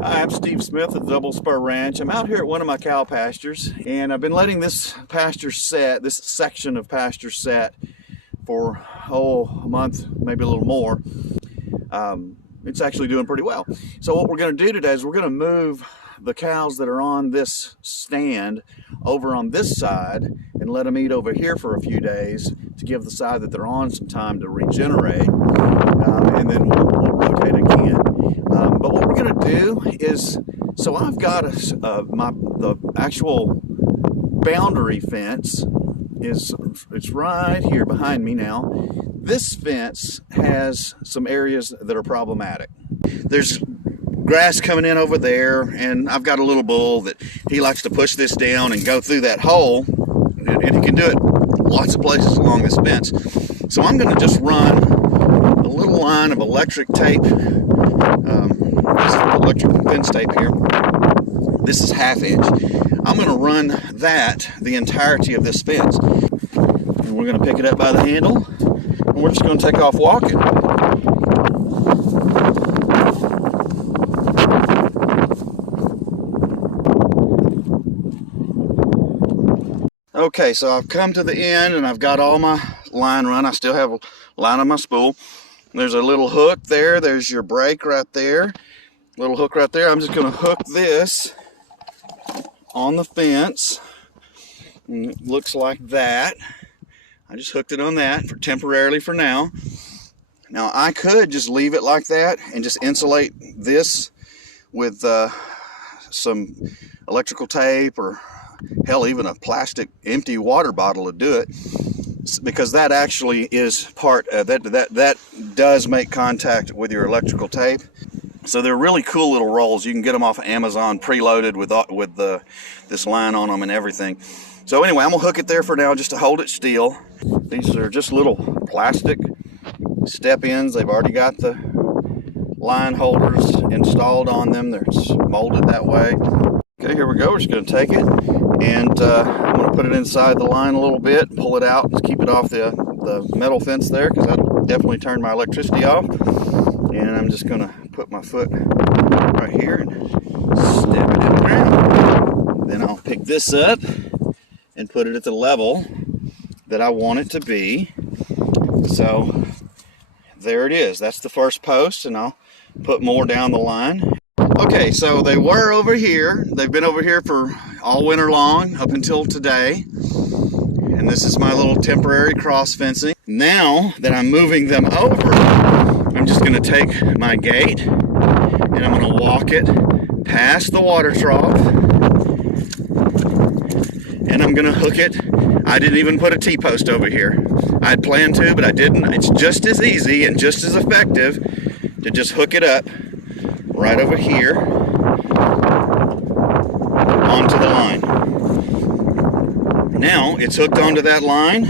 Hi, I'm Steve Smith at the Double Spur Ranch. I'm out here at one of my cow pastures, and I've been letting this pasture set, this section of pasture set, for a month, maybe a little more. It's actually doing pretty well. So what we're going to do today is we're going to move the cows that are on this stand over on this side and let them eat over here for a few days to give the side that they're on some time to regenerate, and then we'll rotate again. But what we're going to do is, so I've got the actual boundary fence it's right here behind me now. This fence has some areas that are problematic. There's grass coming in over there, and I've got a little bull that he likes to push this down and go through that hole, and he can do it lots of places along this fence. So I'm going to just run a little line of electric tape. This is electric fence tape here. This is 1/2 inch. I'm going to run that the entirety of this fence, and we're going to pick it up by the handle, and we're just going to take off walking. Okay, so I've come to the end and I've got all my line run. I still have a line on my spool. There's a little hook there. There's your brake right there. Little hook right there. I'm just going to hook this on the fence. And it looks like that. I just hooked it on that temporarily for now. Now I could just leave it like that and just insulate this with some electrical tape, or hell, even a plastic empty water bottle to do it, because that actually is part that does make contact with your electrical tape. So they're really cool little rolls. You can get them off of Amazon preloaded with this line on them and everything. So anyway, I'm gonna hook it there for now just to hold it still. These are just little plastic step ins. They've already got the line holders installed on them. They're molded that way. Okay, here we go. We're just going to take it, and I'm going to put it inside the line a little bit, pull it out, to keep it off the metal fence there, because that'll definitely turn my electricity off. And I'm just going to put my foot right here and step it in the ground. Then I'll pick this up and put it at the level that I want it to be. So there it is. That's the first post, and I'll put more down the line. Okay, so they were over here. They've been over here for all winter long up until today. And this is my little temporary cross fencing. Now that I'm moving them over, I'm just going to take my gate and I'm going to walk it past the water trough. And I'm going to hook it. I didn't even put a T-post over here. I'd planned to, but I didn't. It's just as easy and just as effective to just hook it up right over here onto the line. Now it's hooked onto that line.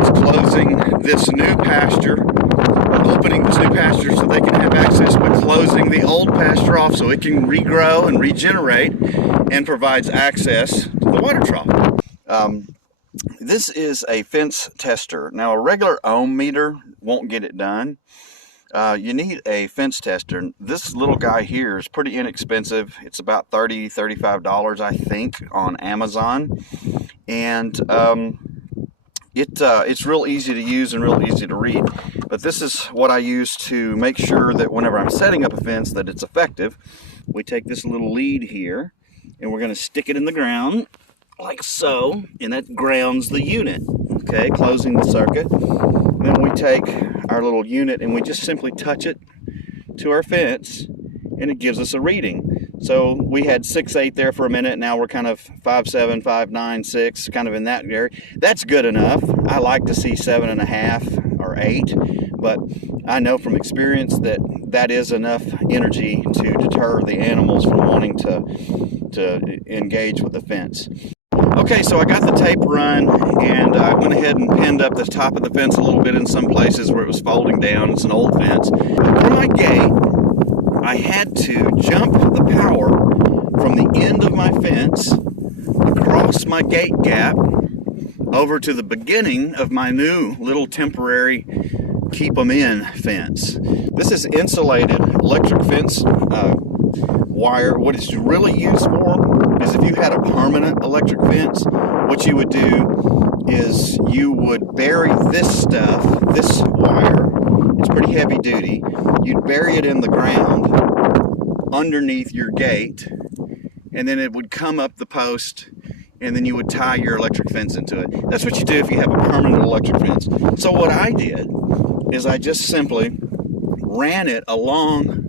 It's closing this new pasture, or opening this new pasture so they can have access, but closing the old pasture off so it can regrow and regenerate, and provides access to the water trough. This is a fence tester. Now a regular ohm meter won't get it done. You need a fence tester. This little guy here is pretty inexpensive. It's about $30, $35, I think, on Amazon. And it's real easy to use and real easy to read. But this is what I use to make sure that whenever I'm setting up a fence that it's effective. We take this little lead here and we're going to stick it in the ground like so, and that grounds the unit, okay, closing the circuit. Then we take our little unit and we just simply touch it to our fence, and it gives us a reading. So we had 6/8 there for a minute. Now we're kind of 5/7, 5/9, 6, kind of in that area. That's good enough. I like to see 7.5 or 8, but I know from experience that that is enough energy to deter the animals from wanting to engage with the fence. Okay, so I got the tape run, and I went ahead and pinned up the top of the fence a little bit in some places where it was folding down. It's an old fence. But for my gate, I had to jump the power from the end of my fence across my gate gap over to the beginning of my new little temporary keep them in fence. This is insulated electric fence wire, what it's really used for is if you had a permanent electric fence, what you would do is you would bury this stuff, this wire, it's pretty heavy duty, you'd bury it in the ground underneath your gate, and then it would come up the post, and then you would tie your electric fence into it. That's what you do if you have a permanent electric fence. So what I did is I just simply ran it along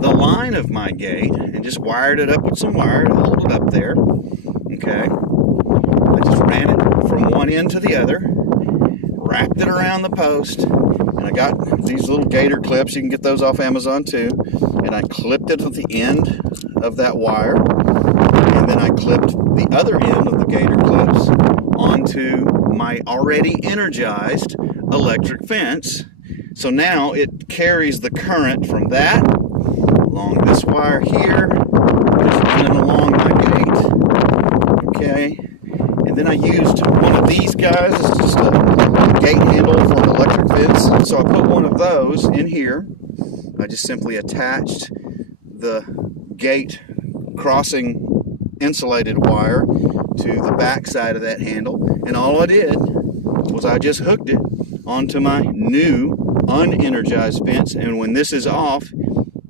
the line of my gate and just wired it up with some wire to hold it up there. Okay, I just ran it from one end to the other, wrapped it around the post, and I got these little gator clips, you can get those off Amazon too, and I clipped it at the end of that wire, and then I clipped the other end of the gator clips onto my already energized electric fence. So now it carries the current from that along this wire here, just running along my gate. Okay, and then I used one of these guys. It's just a gate handle for an electric fence. So I put one of those in here. I just simply attached the gate crossing insulated wire to the back side of that handle, and all I did was I just hooked it onto my new unenergized fence, and when this is off,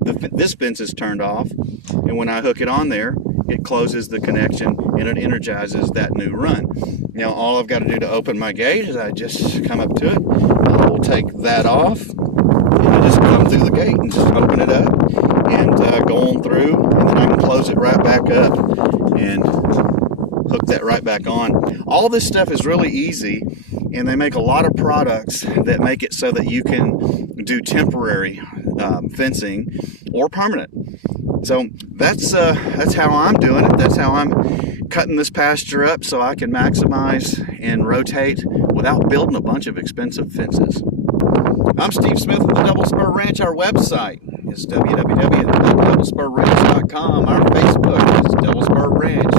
this fence is turned off, and when I hook it on there, it closes the connection and it energizes that new run. Now all I've got to do to open my gate is I just come up to it, I will take that off, and I just come through the gate and just open it up and go on through, and then I can close it right back up and hook that right back on. All this stuff is really easy, and they make a lot of products that make it so that you can do temporary fencing or permanent. So that's how I'm doing it. That's how I'm cutting this pasture up so I can maximize and rotate without building a bunch of expensive fences. I'm Steve Smith with the Double Spur Ranch. Our website is www.doublespurranch.com. Our Facebook is Double Spur Ranch.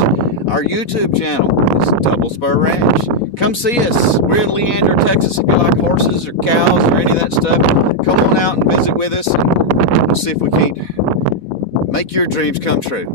Our YouTube channel is Double Spur Ranch. Come see us. We're in Leander, Texas. If you like horses or cows or any of that stuff, come on out and visit with us, and we'll see if we can't make your dreams come true.